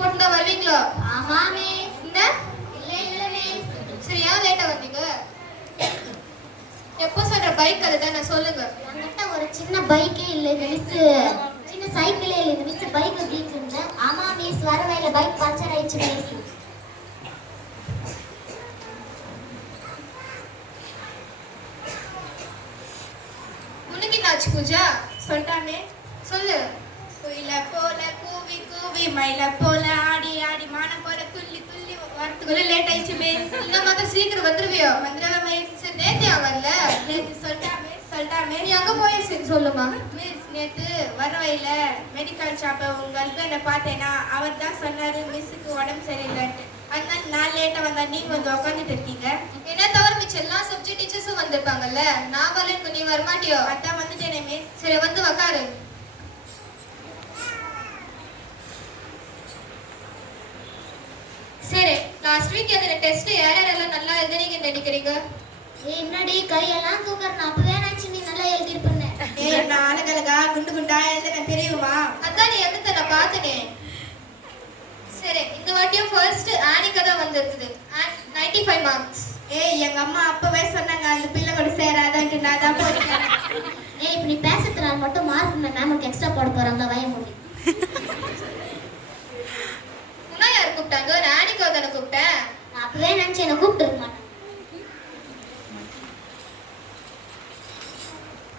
போட்டுதான் வருவீங்களோ? ஆமா மிஸ். என்ன? இல்ல மிஸ். சரி, ஏன் லேட்டா வந்தீங்க? எப்போ சொல்ற பைக் அதுதானே, சொல்லுங்க. என்கிட்ட ஒரு சின்ன பைக்கே இல்ல இந்த மிஸ். சின்ன சைக்கிளே இல்ல இந்த மிஸ். பைக் அப்படின்னு இருந்தேன். ஆமா மிஸ், வர வழியில பைக் பஞ்சர் ஆயிடுச்சு மிஸ். உனக்கு என்னாச்சு பூஜா? சொல்லிட்டாமே. சொல்லு. குயில போல கூவி கூவி மயில போல ஆடி ஆடி மானம் போல துள்ளி துள்ளி வரத்துக்குள்ள லேட் ஆயிடுச்சு மிஸ். இந்த மாதிரி சீக்கிரம் வந்துருவியோ? வந்துடுவா மிஸ். சரி, நேத்தே வரல. நேற்று சொல்லிட்டாமே நீ அங்க போய் சரி சொல்லுமா. மிஸ். நேற்று வர வழியில மெடிக்கல் ஷாப்பை உங்க ஹஸ்பண்டை பார்த்தேன்னா அவர் தான் சொன்னாரு மிஸ்ஸுக்கு உடம்பு சரியில்லைன்ட்டு. அதனால நான் லேட்டா வந்தா நீங்க வந்து உட்காந்துட்டு இருக்கீங்க. என்ன தவிர மிச்சம் எல்லா சப்ஜெக்ட் டீச்சர்ஸும் வந்திருப்பாங்கல்ல, நான் வரல, நீ வரமாட்டியோ? அதான் வந்துட்டேனே மிஸ். சரி, வந்து உக்காரு. சரி, லாஸ்ட் வீக் எழுதின டெஸ்ட் யாரெல்லாம் நல்லா எழுதுனீங்கன்னு நினைக்கிறீங்க? என்னடி கையெல்லாம் தூக்கறேன். அப்பவே நினைச்சு நீ நல்லா எழுதிருப்பேன். நான் அழகழகா குண்டு குண்டா எழுதுனேன் தெரியுமா? அதான் நீ எழுத நான் பார்த்தனே. சரி, இந்த வாட்டியும் ஃபர்ஸ்ட் ஆனிகா தான் வந்திருக்குது. 95 மார்க்ஸ். எங்க அம்மா அப்பவே சொன்னாங்க அந்த பிள்ளை கூட சேராதான்ட்டு. நான் தான் போட்டேன். இப்ப நீ பேசுறதுனால மட்டும் மார்க் மேமுக்கு எக்ஸ்ட்ரா போட போறாங்க வய மொழி. உன்ன யார் கூப்பிட்டாங்க? ஆனிகா தானே கூப்பிட்டேன். நான் அப்பவே நினைச்சு என்ன கூப்பிட்டு மாட்டேன்.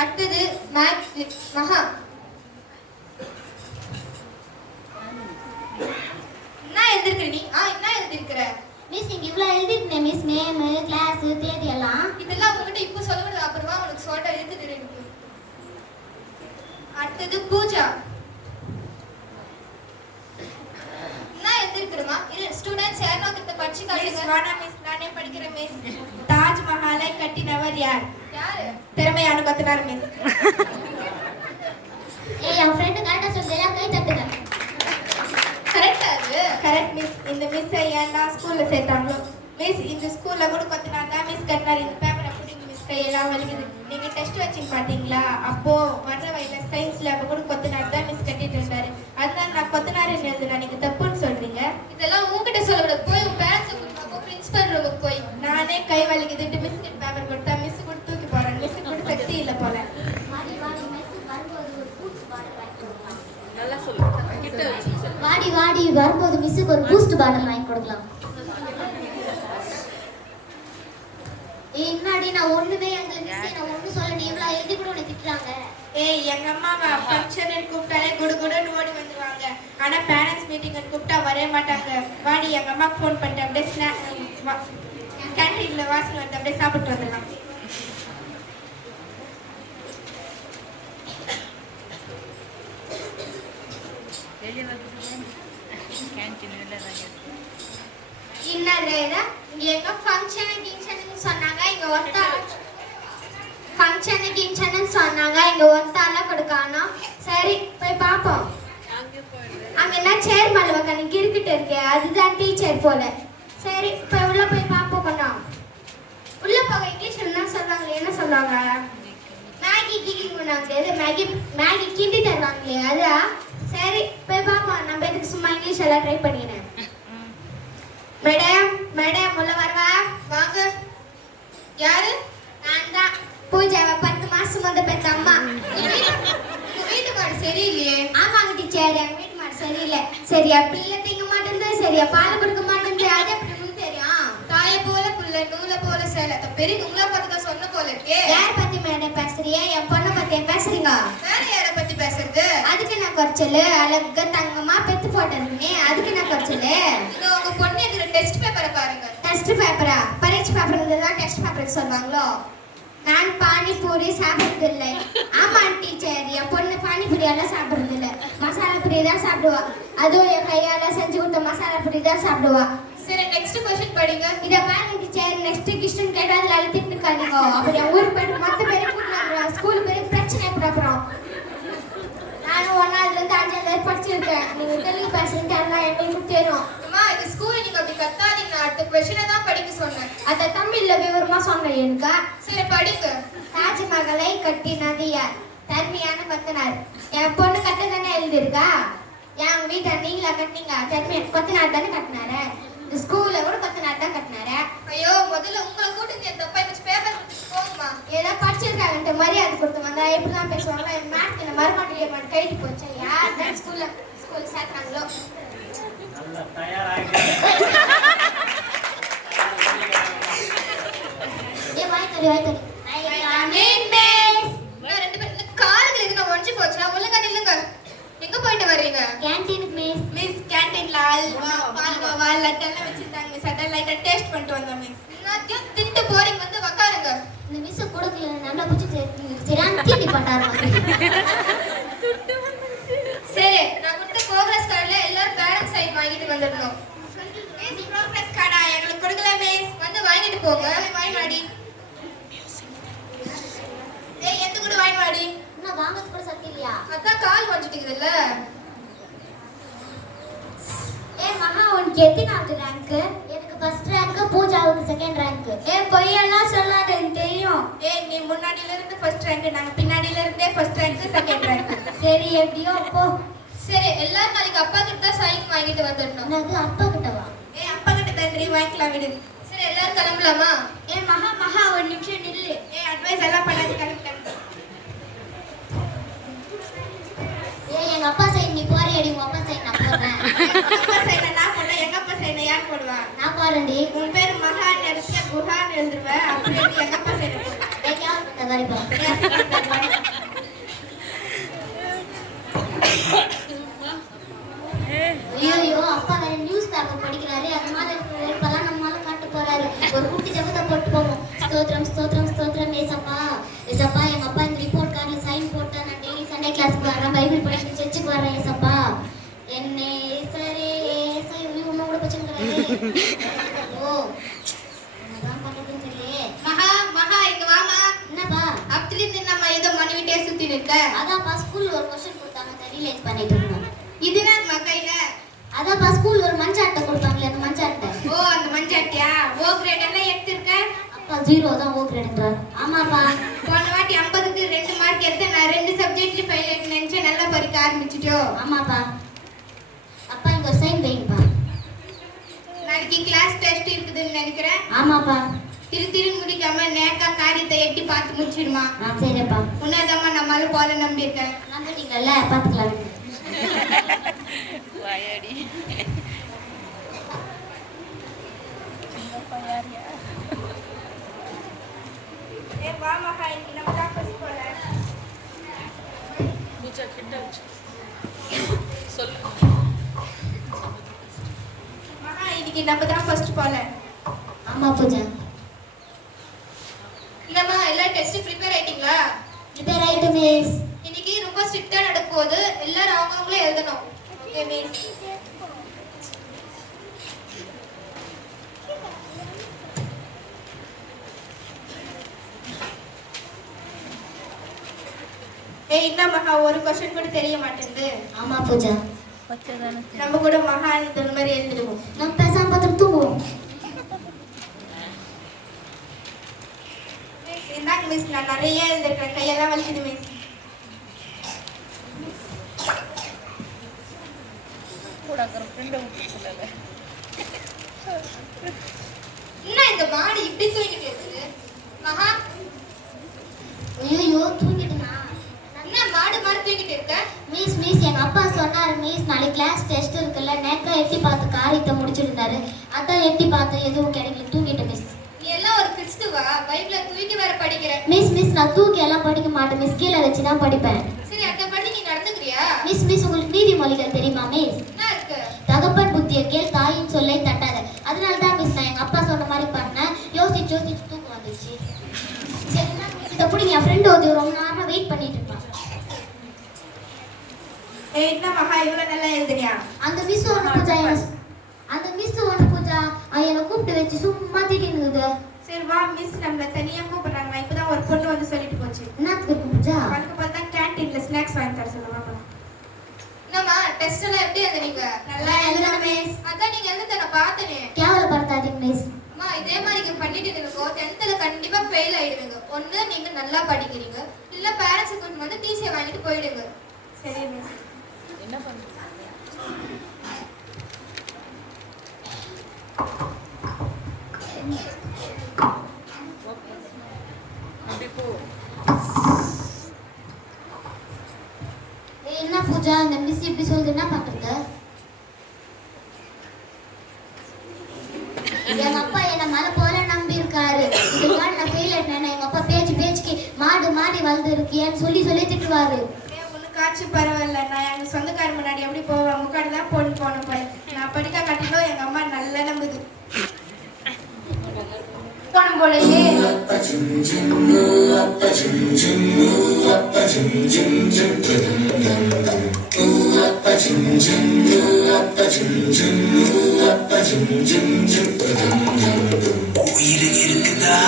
அடுத்தது மகா. என்ன எழுதிருக்கிற நீ? என்ன எழுதிருக்கிற? மிஸ் இங்க இவ்வளவு எழுதிருக்கேன் மிஸ். நேம், கிளாஸ், தேதி எல்லாம். இதெல்லாம் உங்ககிட்ட இப்ப சொல்லுறது, அப்புறமா உனக்கு சொல்ற எழுத்து இருக்கு. அடுத்தது பூஜா. என்ன எழுதிருக்கிறமா? இது ஸ்டூடண்ட்ஸ் யாரும் கிட்ட படிச்சு காட்டுங்க. வாடா மிஸ், நானே படிக்கிறேன் மிஸ். தாஜ்மஹாலை கட்டினவர் யார்? யாரு? திறமையான கத்துனார் மிஸ். என் ஃப்ரெண்ட் கரெக்டா சொல்லியா? கை தட்டுங்க. கரெக்டா அது? Correct miss. இந்த மிஸ் ஏன்டா ஸ்கூல்ல சேர்த்தாங்களோ மிஸ். இந்த ஸ்கூல்ல கூட கொத்தினார் தான் மிஸ் கட்டினார். இந்த பேப்பரை பிடிங்க மிஸ், கையெல்லாம் வலிக்குது. நீங்க டெஸ்ட் வச்சிங்க பாத்தீங்களா? அப்போ வர்ற வயல சயின்ஸ் லேப கூட கொத்தினார் தான் மிஸ் கட்டிட்டு இருந்தாரு. அதனால நான் கொத்தினாருன்னு எழுதுனா நீங்க தப்புன்னு சொல்றீங்க. இதெல்லாம் உன்கிட்ட சொல்லக்கூடாது. போய் உன் பேரண்ட்ஸ் கூப்பிட்டு பிரின்சிபல் ரூமுக்கு போய். நானே கை வலிக்குதுட்டு பிஸ்கட் பேப்பர் கொடுத்தா மிஸ் கூட தூக்கி போறேன். மிஸ் கூட சக்தி இல்ல போல. வாடி வாடி மிஸ் வரும்போது ஒரு பூஸ்ட் பாட்டில் வாங்கி கொடுக்கலாம். நல்லா சொல்லு. கிட்ட வச்சு சொல்லு. வாடி வாடி வரும்போது மிஸ்ஸுக்கு ஒரு பூஸ்ட் பாட்டில் வாங்கி கொடுக்கலாம். என்னடி நான் ஒண்ணுமே எங்களை மிஸ் நான் ஒண்ணு சொல்ல நீ இவ்வளவு எழுதி கூட உன்னை திட்டுறாங்க. எங்க அம்மாவை ஃபங்க்ஷன் கூப்பிட்டாலே குடுகுடுன்னு ஓடி வந்துருவாங்க. ஆனா பேரண்ட்ஸ் மீட்டிங் கூப்பிட்டா வரவே மாட்டாங்க. வாடி எங்க அம்மாக்கு ஃபோன் பண்ணிட்டு அப்படியே கேன்டீன்ல வாசல் வந்து அப்படியே சாப்பிட்டு வந்துடலாம். வெளியே வந்து கேன்டீன் வெளில தான் என்னது இங்க எங்க ஃபங்க்ஷன் கிங்ஷன் சொன்னாங்க. இங்க ஒருத்தா ஃபங்க்ஷன் கிங்ஷன் சொன்னாங்க. இங்க ஒருத்தால கொடுக்கானோ. சரி, போய் பாப்போம். அங்க என்ன சேர் மேல உட்காந்து கிரிக்கெட் இருக்கு, அதுதான் டீச்சர் போல. சரி, போய் உள்ள போய் பாப்போம். பண்ணோம் உள்ள போக இங்கிலீஷ்ல என்ன சொல்றாங்க? என்ன சொல்றாங்க? மேகி கிக்கிங் பண்ணாங்க. மேகி கிண்டி தருவாங்களே அதா. சரி, போய் பாப்போம். நம்ம எதுக்கு சும்மா இங்கிலீஷ் எல்லாம் ட்ரை பண்ணினேன். மேடம் மேடம் உள்ள வரவா? வாங்க. யாரு? நான் தான் பூஜாவை 10 மாசம் வந்து பெத்த அம்மா. உங்க வீட்டு மாடு சரியில்லையே? ஆமாங்க டீச்சர், எங்க வீட்டு மாடு சரியில்லை. சரியா பிள்ளை திங்க மாட்டேங்குது, சரியா பால் கொடுக்க மாட்டேங்குது. அது எப்படி உங்களுக்கு தெரியும்? தாயை போல புள்ள, நூலை போல சேலை. பெரிய உங்களை பார்த்து தான் சொன்ன போல இருக்கே. யாரை பத்தி மேடம் பேசுறீங்க? என் பொண்ணை பத்தி பேசுறீங்க. வேற யாரை பத்தி பேசுறது? அதுக்கு நான் குறைச்சல். அழகா தங்கமா பெத்து போட்டிருக்கேன், அதுக்கு நான் குறைச்சல். இது உங்க பொண்ணு எதிர டெஸ்ட் பேப்பரை பாருங்க. டெஸ்ட் பேப்பரா? பரீட்சை பேப்பர் தான் டெஸ்ட் பேப்பருக்கு சொல்லுவாங்களோ? நான் பானிபூரி சாப்பிடுறது இல்லை. ஆமா டீச்சர், என் பொண்ணு பானிபூரி எல்லாம் சாப்பிடுறது இல்லை. மசாலா பூரி தான் சாப்பிடுவா. அதுவும் என் கையால செஞ்சு கொடுத்த மசாலா பூரி தான் சாப்பிடுவா. சரி, நெக்ஸ்ட் क्वेश्चन படிங்க. இத பாருங்க டீச்சர், நெக்ஸ்ட் क्वेश्चन கேட்டா அதுல அழுத்திட்டு இருக்காதீங்க. அப்ப என் ஊருக்கு போயிட்டு மொத்த பேரும் கூட்டிட்டு ஸ்கூல் பேருக்கு பிரச்சனை அப்புறம். நானும் 1ஆவதுல இருந்து 5ஆவது வரை படிச்சிருக்கேன். நீங்க தெலுங்கு பேசுறீங்க, அதெல்லாம் எனக்கு தெரியும். அம்மா, இது ஸ்கூல், நீங்க அப்படி கத்தாதீங்க. நான் அடுத்த क्वेश्चन தான் படிக்க சொன்னேன். அத தமிழ்ல விவரமா சொன்னேன் எனக்கு. சரி, படிங்க. தாஜ்மஹாலை கட்டினது யார்? தர்மியான பத்தனார். என் பொண்ணு கட்ட தானே எழுதிருக்கா. என் வீட்டை நீங்களா கட்டினீங்க? கொத்தனார் தானே கட்டினாரு. இந்த ஸ்கூல்ல கூட கொத்தனார் தான் கட்டினாரு. ஐயோ முதல்ல உங்களை கூட்டு இந்த பையன் பேப்பர் கொடுத்துட்டு போகுமா. ஏதோ படிச்சிருக்காங்கன்ட்டு மரியாதை கொடுத்து வந்தா எப்படிலாம் பேசுவாங்களா? என் மேட்ச் இந்த மறுமாட்டிலே மாட்டு கைட்டு போச்சு. யார் தான் ஸ்கூல் சேர்த்தாங்களோ. ரெண்டு பேரும் இந்த காலுக்கு எதுனா உடஞ்சி போச்சுனா ஒழுங்கா நில்லுங்க. எங்க போயிட்டு வர்றீங்க? கேண்டீனுக்கு மிஸ். மிஸ் கேண்டீன்ல அல்வா பால்கோவா லட்டெல்லாம் வச்சிருந்தாங்க மிஸ். அதெல்லாம் லைட்டா டேஸ்ட் பண்ணிட்டு வந்தோம் மிஸ். எல்லாத்தையும் தின்ட்டு போறீங்க, வந்து உட்காருங்க. இந்த மிஸ் கொடுக்கல நல்லா புடிச்சு சரியான தீனி பட்டாரு. சரி நான் கொடுத்த ப்ரோக்ரஸ் கார்டுல எல்லாரும் பேரண்ட்ஸ் சைன் வாங்கிட்டு வந்துடணும். மிஸ் ப்ரோக்ரஸ் கார்டா எங்களுக்கு கொடுக்கல மிஸ். வந்து வாங்கிட்டு போங்க. வாங்கி வாடி. ஏய் எந்த கூட வாங்கி வாடி. இன்னும் வாங்கிறது கூட சக்தி இல்லையா? அதான் கால் வஞ்சிட்டீங்கல்ல. மகா உனக்கு எத்தனாவது ரேங்க்? எனக்கு ஃபர்ஸ்ட் ரேங்க், பூஜாவுக்கு செகண்ட் ரேங்க். பொய்யெல்லாம் சொல்லாத, எனக்கு தெரியும். ஏய் நீ முன்னாடில இருந்து ஃபர்ஸ்ட் ரேங்க், நாங்க பின்னாடில இருந்தே ஃபர்ஸ்ட் ரேங்க் செகண்ட் ரேங்க். சரி எப்படியோ போ. சரி எல்லாரும் நாளைக்கு அப்பா கிட்ட தான் சைன் வாங்கிட்டு வந்துடணும். எனக்கு அப்பா கிட்ட வா. ஏய் அப்பா கிட்ட தண்ணி வாங்கிக்கலாம் விடு. சரி எல்லாரும் கிளம்பலாமா? மகா ஒரு நிமிஷம் நில்லு. ஏய் அட்வைஸ் எல்லாம் பண்ணாத, கிளம்பிட்டாங்க. ஏய் எங்க அப்பா சைன் நீ போறியடி, உங்க அப்பா சைன் நான் போடுறேன். அப்பா சைனை நான் போடுறேன், எங்க அப்பா சைனை யார் போடுவா? நான் போறேன்டி. உன் பேரு மகான் எடுத்து குஹான் எழுதுருவேன். அப்படியே நீ எங்க அப்பா சைனை போடு. எங்கேயாவது இந்த மாதிரி போ. ஐயோ அப்பா வேற நியூஸ் பேப்பர் படிக்கிறாரு. அது மாதிரி இப்பெல்லாம் நம்மளால காட்டு போறாரு. ஒரு குட்டி ஜபத்தை போட்டு போவோம். ஸ்தோத்திரம் ஸ்தோத்திரம் ஸ்தோத்திரம் ஏசப்பா. ஏசப்பா எங்க அப்பா இந்த ரிப்போர்ட் கார்டுல சைன் போட்டு நான் டெய்லி சண்டே கிளாஸ்க்கு வரேன், பைபிள் படிச்சு சர்ச்சுக்கு வரேன். ஏசப்பா என்னே சரே இவங்க கூட வச்சுக்கிறாரு. ஓ என்னதான் பண்றதுன்னு தெரியலையே. மகா இங்க வாமா. என்னப்பா? அப்படி இருந்து நம்ம ஏதோ மனைவிட்டே சுத்தி நிற்க. அதான்ப்பா ஸ்கூல்ல ஒரு கொஸ்டின் கொடுத்தாங்க, ரிலேட் பண்ணிட்டு இருந்தோம். இதுனா கையில. அதான்ப்பா ஸ்கூல்ல ஒரு மஞ்ச அட்டை கொடுப்பாங்களே, அந்த மஞ்ச அட்டை. ஓ அந்த மஞ்சாட்டியா? ஓ கிரேட் எல்லாம் எடுத்திருக்க? அப்பா 0 தான் ஓ கிரேட்ன்றார். ஆமாப்பா. போன வாட்டி 50க்கு 2 மார்க் எடுத்து நான் 2 சப்ஜெக்ட்ல ஃபெயில் ஆயிட்டு நினைச்சு நல்லா படிக்க ஆரம்பிச்சிட்டோ. ஆமாப்பா. அப்பா இங்க ஒரு சைன் வைங்கப்பா. நாளைக்கு கிளாஸ் டெஸ்ட் இருக்குதுன்னு நினைக்கிறேன். ஆமாப்பா. திரு முடிக்காம நேக்கா காரியத்தை எட்டி பார்த்து முடிச்சிடுமா. சரிப்பா. உன்னதம்மா நம்மளால போல நம்பி இருக்கேன். நம்பிட்டீங்கல்ல, பாத்துக்கலாம். வாயாடி ஏ வா மகா, இன்னைக்கு நம்ம தான் ஃபர்ஸ்ட் போல. பூஜா கிட்ட வச்சு சொல்லு. மகா இன்னைக்கு நம்ம தான் ஃபர்ஸ்ட் போல. ஆமா பூஜா. என்னம்மா எல்லா டெஸ்ட் ப்ரிப்பேர் ஆயிட்டீங்களா? ப்ரிப்பேர் ஆயிட்டு மிஸ். இன்னைக்கு ரொம்ப ஸ்ட்ரிக்ட்டா நடக்க போகுது. எல்லாரும் அவங்கவங்களே எழுதணும். Okay miss. ஏய் என்ன மகா ஒரு क्वेश्चन கூட தெரிய மாட்டேங்குது. ஆமா பூஜா. நம்ம கூட மகான் இந்த மாதிரி எழுதிடுவோம். நம்ம பேசாம பார்த்து தூங்குவோம். மிஸ் இந்தாங்க மிஸ், நான் நிறைய எழுதிருக்கேன், கையெல்லாம் வலிக்குது மிஸ். கூட அங்க ஃப்ரெண்ட் விட்டுறல. என்ன இந்த மாடி இப்படி தூங்கிட்டு இருக்குது? மகா ஐயோ தூங்கிட்டேனா? என்ன மாடு மாதிரி தூங்கிட்டு இருக்க? மிஸ் எங்க அப்பா சொன்னாரு மிஸ், நாளைக்கு கிளாஸ் டெஸ்ட் இருக்குல்ல, நேக்கா எட்டி பார்த்து காரியத்தை முடிச்சிருந்தாரு. அதான் எட்டி பார்த்து எதுவும் கிடைக்கல, தூங்கிட்டேன் மிஸ். நீ எல்லாம் ஒரு கிறிஸ்துவா? பைபிள தூக்கி வேற படிக்கிற. மிஸ் நான் தூக்கி எல்லாம் படிக்க மாட்டேன் மிஸ், கீழே வச்சு தான் படிப்பேன். சரி அந்த படி நீ நடந்துக்கிறியா? மிஸ் உங்களுக்கு நீதிமொழிகள் தெரியுமா மிஸ்? என்ன இருக்கு? தகப்பன் புத்தியை கேள், தாயின் சொல்லை தட்டாத. அதனால தான் மிஸ் நான் எங்க அப்பா சொன்ன மாதிரி பண்ணேன். யோசிச்சு தூக்கம் வந்துச்சு. சரி மிஸ் இதை பிடிங்க, என் ஃப்ரெண்டு வந்து ரொம்ப நேரமா வெயிட் பண்ணிட்டு இருப்பான். ஏய் என்ன மகா இவ்வளவு நல்லா எழுதுறியா? அந்த மிஸ் ஒன்று பூஜா என்னை கூப்பிட்டு வச்சு சும்மா திட்டினுக்குது. சரி வா மிஸ் நம்மள தனியா கூப்பிடுறாங்க. இப்பதான் ஒரு பொண்ணு வந்து சொல்லிட்டு போச்சு. என்னத்துக்கு பூஜா? அதுக்கு பார்த்தா கேண்டீன்ல ஸ்நாக்ஸ் வாங்கி தர சொல்லுவாங்க. என்னம்மா டெஸ்ட் எல்லாம் எப்படி எழுதுனீங்க? நல்லா எழுதுறேன் மிஸ். அதான் நீங்க எழுதுறத நான் பார்த்தனே. கேவலப்படுத்தாதீங்க மிஸ். அம்மா இதே மாதிரி நீங்க பண்ணிட்டு இருக்கோ 10th கண்டிப்பா ஃபெயில் ஆயிடுவீங்க. ஒண்ணு நீங்க நல்லா படிக்கிறீங்க, இல்ல பேரண்ட்ஸ் கொஞ்சம் வந்து டிசி வாங்கிட்டு போயிடுங்க. சரி மிஸ். என்ன பண்றீங்க? அப்படி போ. என்ன பூஜா இந்த மிஸ் இப்படி சொல்லுது, என்ன பண்றது? எங்க அப்பா என்ன மலை போல நம்பி இருக்காரு. இதுக்கு நான் ஃபெயில் ஆயிட்டேன். எங்க அப்பா பேச்சுக்கு மாடு மாடி வளர்ந்து இருக்கியன்னு சொல்லி திட்டுவாரு. உனக்காச்சு பரவாயில்ல, நான் எங்க சொந்தக்கார முன்னாடி எப்படி போவேன், முக்காடு தான் போன பாரு. நான் படிக்க கட்டிலும் எங்க அம்மா நல்லா நம்புது. போன போலயே உயிர் இருக்குதா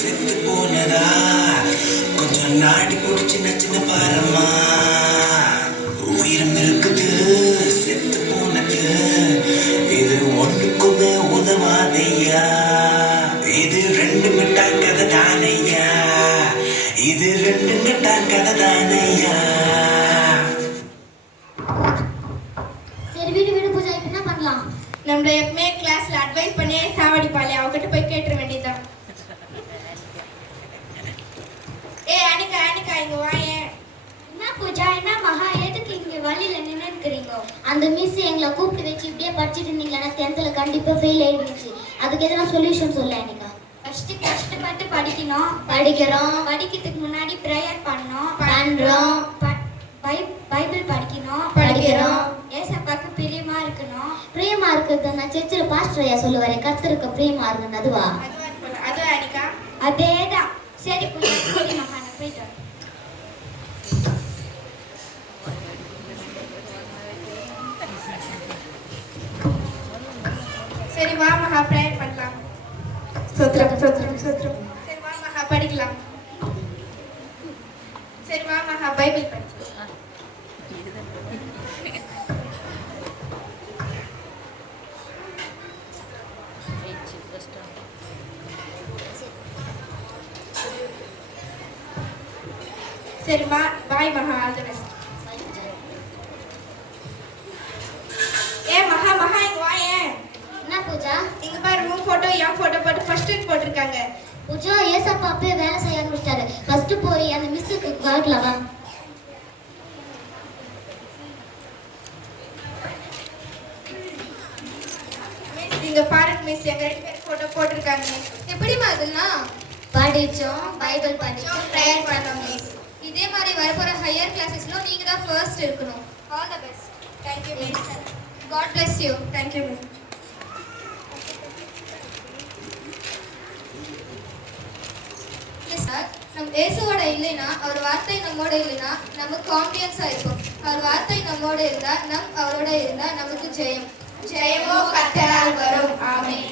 செத்து போனதா கொஞ்சம் நாடி பிடிச்சி நச்சுன்னு பாருமா. உயிரும் இருக்குது செத்து போனது இது ஒன்றுக்குமே உதவாதையா. இது ரெண்டு மிட்டான் கதை தானையா, இது ரெண்டு மிட்டான் கதை தானையா. சரி விடு பூஜா, இப்ப என்ன பண்ணலாம்? நம்மள எப்பவுமே கிளாஸ்ல அட்வைஸ் பண்ணியே சாவடிப்பாளே, அவகிட்ட போய் கேட்டுற வேண்டியதுதான். அனிகா இங்க வாயேன். என்ன பூஜா, என்ன மகா, எதுக்கு இங்க வழியில நின்று இருக்கிறீங்க? அந்த மிஸ் எங்களை கூப்பிட்டு வச்சு இப்படியே படிச்சுட்டு இருந்தீங்கன்னா 10th கண்டிப்பா ஃபெயில் ஆயிடுச்சு. அதுக்கு எதனா சொல்யூஷன் சொல்ல அனிகா. கஷ்டப்பட்டு படிக்கணும். படிக்கிறோம். படிக்கிறதுக்கு முன்னாடி ப்ரேயர் பண்ணணும். பண்றோம். பைபிள் படிக்கணும். படிக்கிறோம். ஏசப்பாக்கு பிரியமா இருக்கணும். பிரியமா இருக்கிறது நான் சர்ச்சில் பாஸ்டர் ஐயா சொல்லுவாரு, கர்த்தருக்கு பிரியமா இருக்குன்னு. அதுவா? அதுவா அனிகா? அதேதான். சரி பூஜா, சரி மகா, நான் போயிட்டு வரேன். சரி வா மகா, ப்ரேயர் பண்ணலாம். சோத்ரம். சரி வா மகா, படிக்கலாம். சரி வா மகா, பைபிள் படிக்கலாம். சரிம்மா, பாய் மகா, ஆல் தி பெஸ்ட். மகா இங்க வாயேன். என்ன பூஜா? இங்க பாரு, உன் போட்டோ என் போட்டோ போட்டு ஃபர்ஸ்ட் ரேட் போட்டிருக்காங்க. பூஜா, ஏசப்பா அப்பவே வேலை செய்ய ஆரம்பிச்சிட்டாரு. ஃபர்ஸ்ட் போய் அந்த மிஸ்ஸுக்கு காட்டலாம் வா. இங்க பாருங்க மிஸ், எங்க 2 பேர் போட்டோ போட்டிருக்காங்க. எப்படிமா அதெல்லாம்? படிச்சோம், பைபிள் படிச்சோம், ப்ரேயர் பண்ணோம் மிஸ். இதே மாதிரி வரப்போற ஹையர் கிளாஸஸ்ல நீங்க தான் ஃபர்ஸ்ட் இருக்கணும். All the best. Thank you miss. God bless you. Thank you miss. Sir, நம் இயேசுவோட இல்லைனா, அவர் வார்த்தை நம்மோட இல்லைனா நமக்கு கான்ஃபிடன்ஸா இருக்கும். அவர் வார்த்தை நம்மோட இருந்தா, அவரோட இருந்தா நமக்கு ஜெயம். ஜெயமோ கர்த்தரால் வரும். ஆமென்.